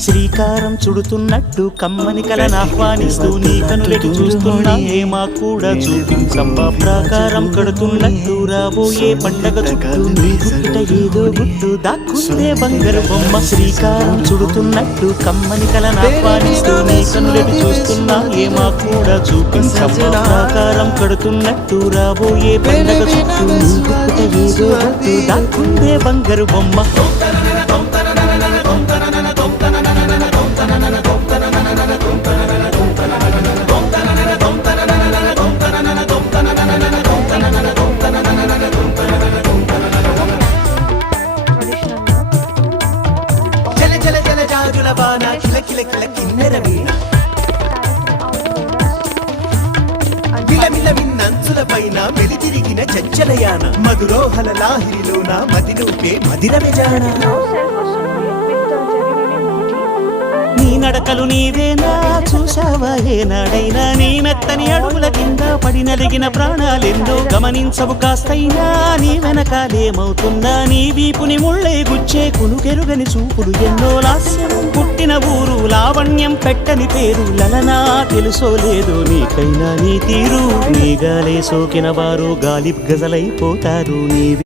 శ్రీకారం చుడుతున్నట్టు కమ్మని కలను ఆహ్వానిస్తూ నీ కనులెటు చూస్తున్నా ఏమా కూడా చూపించమ్మా ప్రాకారం కడుతున్నట్టు రాబోయే పండగ చుట్టూ నీ గుట్ట ఏదో గుట్టు దాక్కుందే బంగారు బొమ్మ శ్రీకారం చుడుతున్నట్టు కమ్మని కలను ఆహ్వానిస్తూ నీ కనులెటు చూస్తున్నా ఏమా కూడా చూపించమ్మా ప్రాకారం కడుతున్నట్టు రాబోయే పండగ చుట్టూ నీ గుట్ట ఏదో గుట్టు దాక్కుందే బంగారు బొమ్మ పైన వెలితిరిగిన చంచలయాన మధురోహల లాహిరిలోన మదిలోపే మదిర విజాన నీ నడకలు నీవేనా చూసావా ఏనాడైనా నీ మెత్తని అడుగుల కింద పడి నలిగిన ప్రాణాలెందో గమనించవు కాస్తైనా నీ వెనకాలేమవుతుందా నీ వీపుని ముళ్ళే గుచ్చే కునుకెరుగని చూపులు ఎన్నో లాస్యం పుట్టిన ఊరు లావణ్యం పెట్టని పేరు లలనా తెలుసో లేదో నీకైనా నీ తీరు నీ గాలే సోకిన వారు గాలి గజలైపోతారు నీ